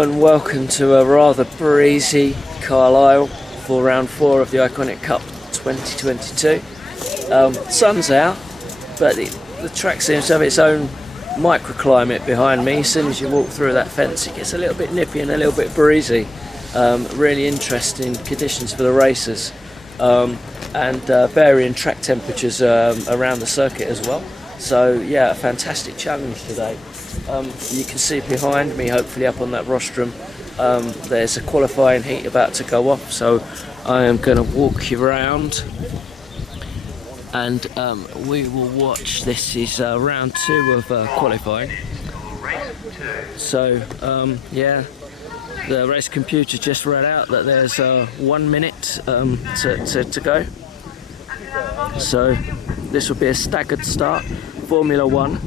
everyone, welcome to a rather breezy Carlisle for round 4 of the Iconic Cup 2022. Sun's out, but the track seems to have its own microclimate behind me. As soon as you walk through that fence it gets a little bit nippy and a little bit breezy. Really interesting conditions for the racers, and varying track temperatures around the circuit as well. So yeah, a fantastic challenge today. You can see behind me, hopefully up on that rostrum, there's a qualifying heat about to go off, so I am going to walk you around and we will watch. This is round 2 of qualifying. So yeah, the race computer just read out that there's 1 minute to go. So this will be a staggered start. Formula 1.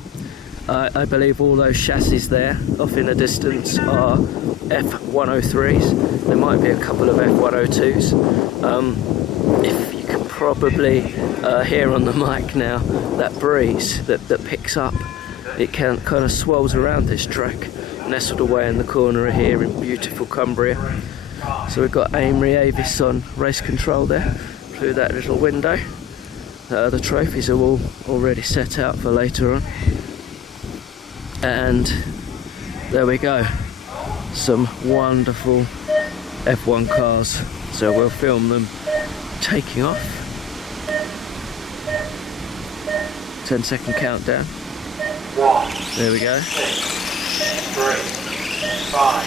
I believe all those chassis there off in the distance are F103s. There might be a couple of F102s. If you can probably hear on the mic now, that breeze that picks up, it kind of swirls around this track, nestled away in the corner here in beautiful Cumbria. So we've got Amory Avis on race control there through that little window. The trophies are all already set out for later on. And there we go, some wonderful F1 cars. So we'll film them taking off. 10-second countdown. 1. There we go. 2, 3, 5,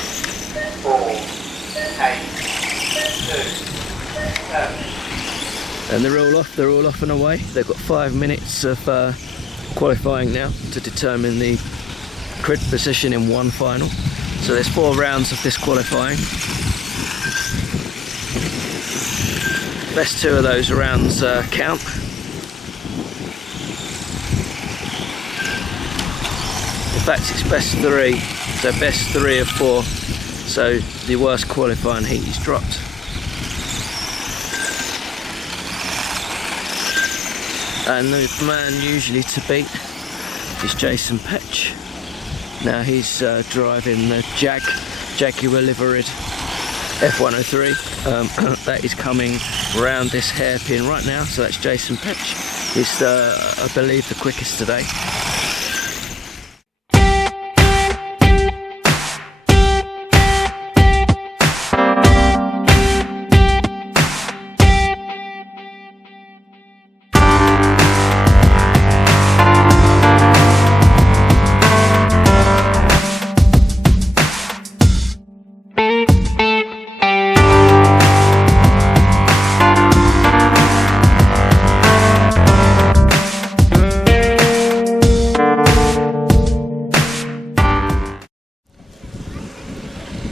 4, 8, 2, 7. And they're all off and away. They've got 5 minutes of qualifying now to determine the grid position in one final. So there's 4 rounds of this qualifying. Best 2 of those rounds count. In fact, it's best 3, so best 3 of 4. So the worst qualifying heat is dropped. And the man usually to beat is Jason Petch. Now he's driving the Jaguar liveried F103. That is coming round this hairpin right now, so that's Jason Petch. He's I believe the quickest today.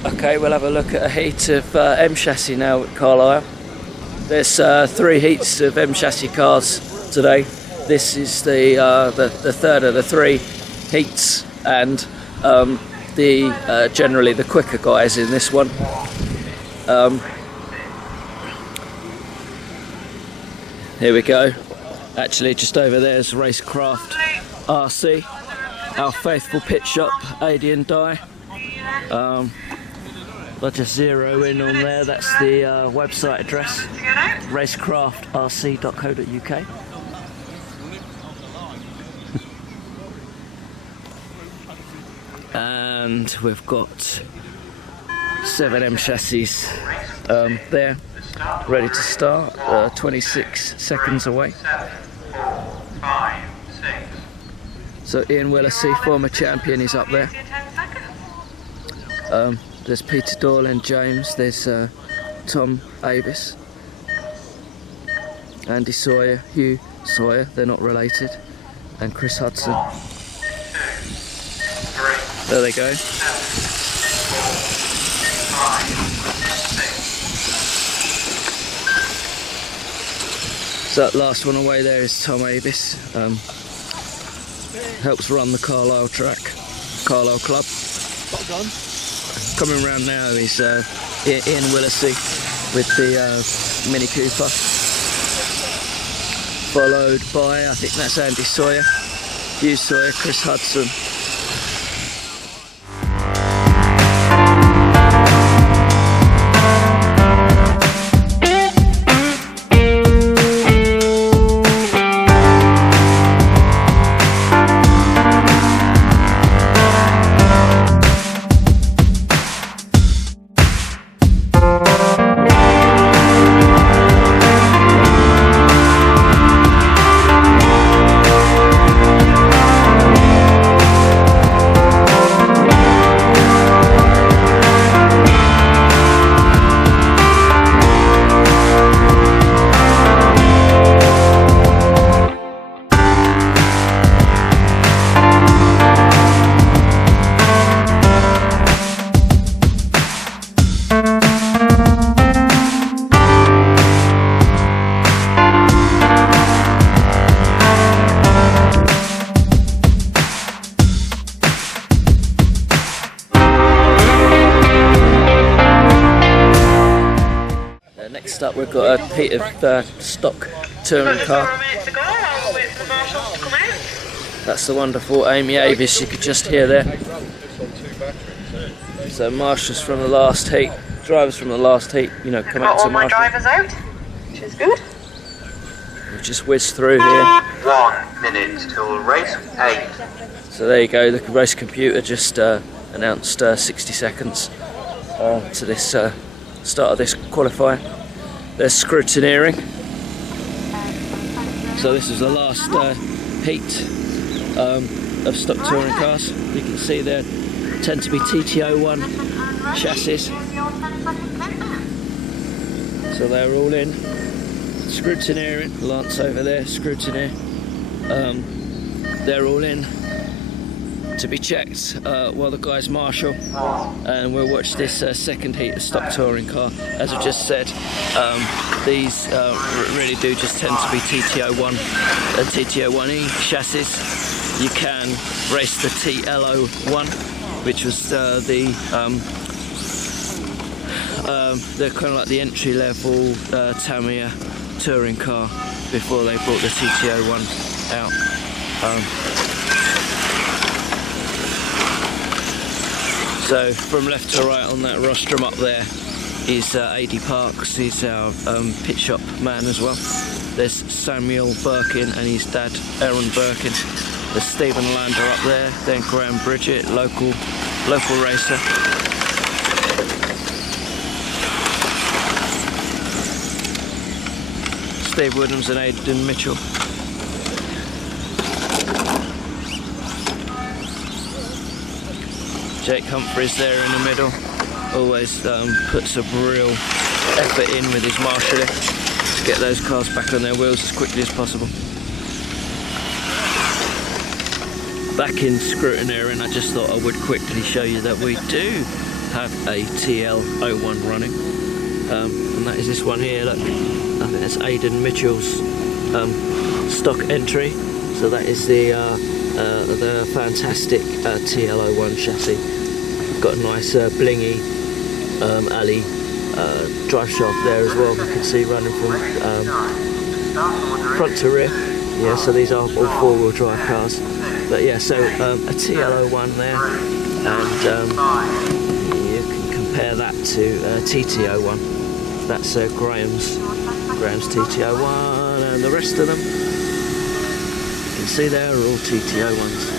Okay, we'll have a look at a heat of M chassis now at Carlisle. There's 3 heats of M chassis cars today. This is the third of the 3 heats, and generally the quicker guys in this one. Here we go. Actually, just over there is Racecraft RC, our faithful pit shop, Adi and Di. I'll just zero in on there, that's the website address, racecraftrc.co.uk. And we've got 7 M chassis there, ready to start, 26 seconds away. So Ian Willisey, former champion, is up there. There's Peter Doyle and James, there's Tom Avis, Andy Sawyer, Hugh Sawyer, they're not related, and Chris Hudson. 2, 3, there they go. 7, 5, 6. So that last one away there is Tom Avis, helps run the Carlisle track, Carlisle Club. Coming round now is Ian Willisey with the Mini Cooper, followed by, I think that's Andy Sawyer, Hugh Sawyer, Chris Hudson. Next up we've got a heat of stock touring car. That's the wonderful Amy Avis you could just hear there. So marshals from the last heat, drivers from the last heat, you know, come out to marshal. Got all my drivers out, which is good. We'll just whiz through here. 1 minute till race 8. So there you go, the race computer just announced 60 seconds to this start of this qualifying. They're scrutineering. So this is the last heat of stock touring cars. You can see there tend to be TT01 chassis. So they're all in. Scrutineering, Lance over there, scrutineer. They're all in to be checked while the guys marshal, and we'll watch this second heat of stock touring car. As I just said, these really do just tend to be TT01 and TT01E chassis. You can race the TL01, which was the kind of like the entry level Tamiya touring car before they brought the TT01 out. So from left to right on that rostrum up there is AD Parks. He's our pit shop man as well. There's Samuel Birkin and his dad Aaron Birkin. There's Stephen Lander up there, then Graham Bridget, local racer. Steve Woodhams and Aidan Mitchell. Jake Humphreys there in the middle, always puts a real effort in with his marshalling to get those cars back on their wheels as quickly as possible. Back in scrutineering, I just thought I would quickly show you that we do have a TL01 running, and that is this one here. Look, I think that's Aidan Mitchell's stock entry. So that is the fantastic TL01 chassis. Got a nice blingy alley drive shaft there as well. You can see running from front to rear. Yeah, so these are all four-wheel drive cars. But yeah, so a TL01 there, and you can compare that to TT01. That's Graham's TT01, and the rest of them you can see there are all TT01s.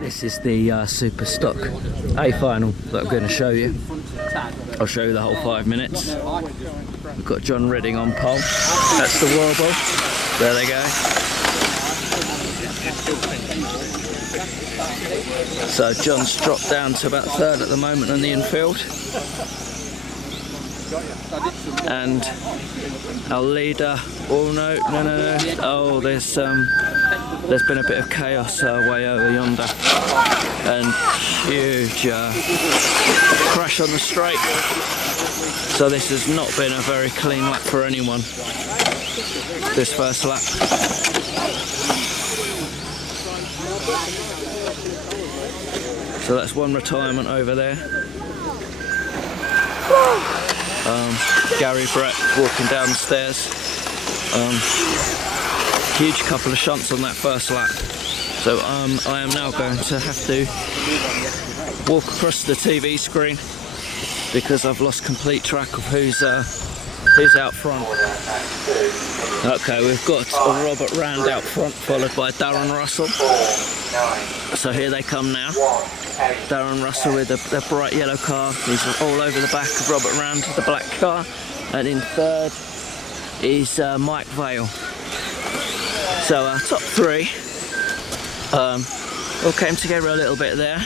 This is the super stock A final that I'm going to show you. I'll show you the whole 5 minutes. We've got John Redding on pole. That's the wobble. There they go. So John's dropped down to about third at the moment on the infield. And our leader, oh no. Oh, there's been a bit of chaos way over yonder, and huge crash on the straight. So this has not been a very clean lap for anyone, this first lap. So that's one retirement over there. Gary Brett walking down the stairs. Huge couple of shunts on that first lap. So I am now going to have to walk across the TV screen because I've lost complete track of who's out front. Okay, we've got a Robert Rand out front, followed by Darren Russell. So here they come now. Darren Russell with the bright yellow car. He's all over the back of Robert Rand with the black car. And in third is Mike Vale. So top three all came together a little bit there.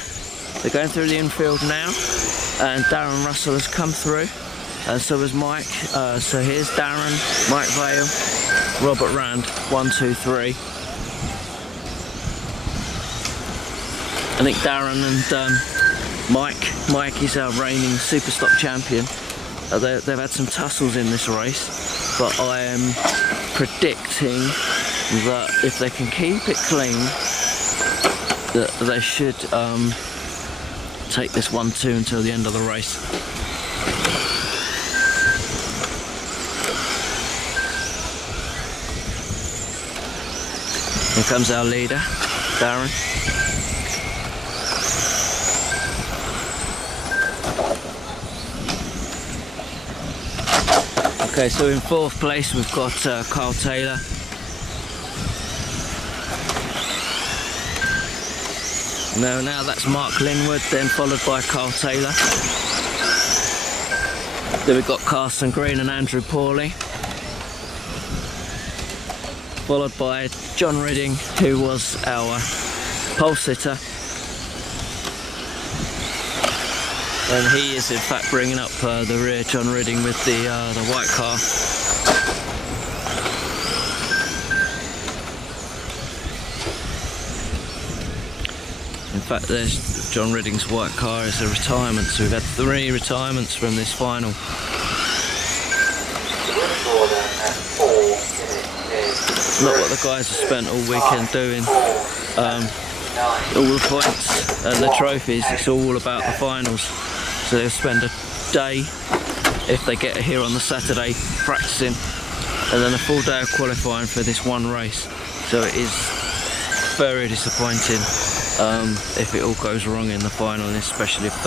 They're going through the infield now, and Darren Russell has come through, and so has Mike. So here's Darren, Mike Vale, Robert Rand, 1, 2, 3. I think Darren and Mike is our reigning super stock champion. They've had some tussles in this race, but I am predicting that if they can keep it clean, that they should take this 1-2 until the end of the race. Here comes our leader, Darren. Okay, so in fourth place we've got Carl Taylor. Now that's Mark Linwood, then followed by Carl Taylor. Then we've got Carson Green and Andrew Pawley, followed by John Ridding, who was our pole sitter. And he is in fact bringing up the rear, John Ridding, with the white car. In fact, there's John Ridding's white car as a retirement, so we've had 3 retirements from this final. Not what the guys have spent all weekend doing. All the points and the trophies, it's all about the finals. So they'll spend a day, if they get here on the Saturday, practicing, and then a full day of qualifying for this one race. So it is very disappointing if it all goes wrong in the final, and especially if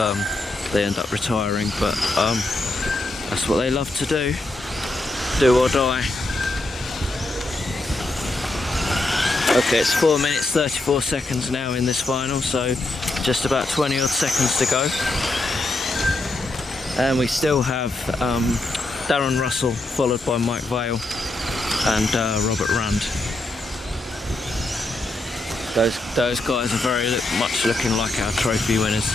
they end up retiring. But that's what they love to do or die. Okay, it's 4 minutes 34 seconds now in this final, so just about 20 odd seconds to go. And we still have Darren Russell, followed by Mike Vale and Robert Rand. Those guys are very much looking like our trophy winners.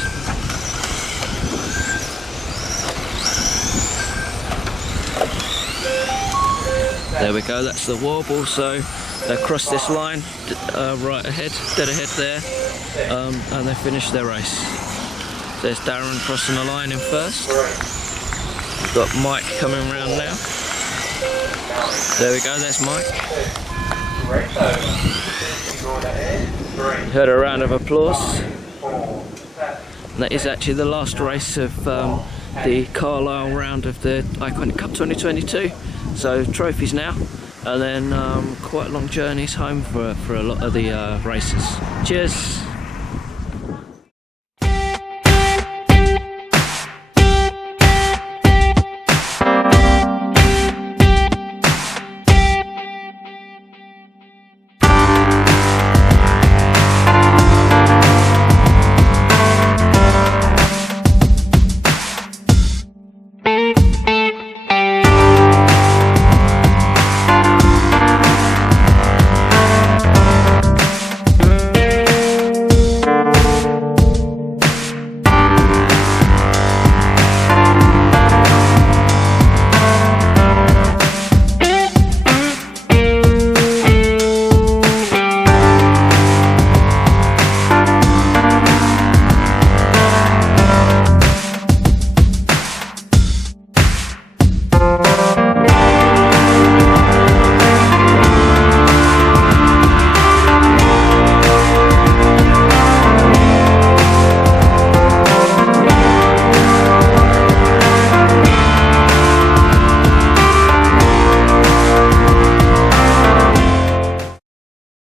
There we go, that's the warble. So they crossed this line right ahead, dead ahead there, and they finished their race. There's Darren crossing the line in first. We've got Mike coming around now. There we go, there's Mike. Heard a round of applause. And that is actually the last race of the Carlisle round of the Iconic Cup 2022. So trophies now, and then quite long journeys home for a lot of the races. Cheers!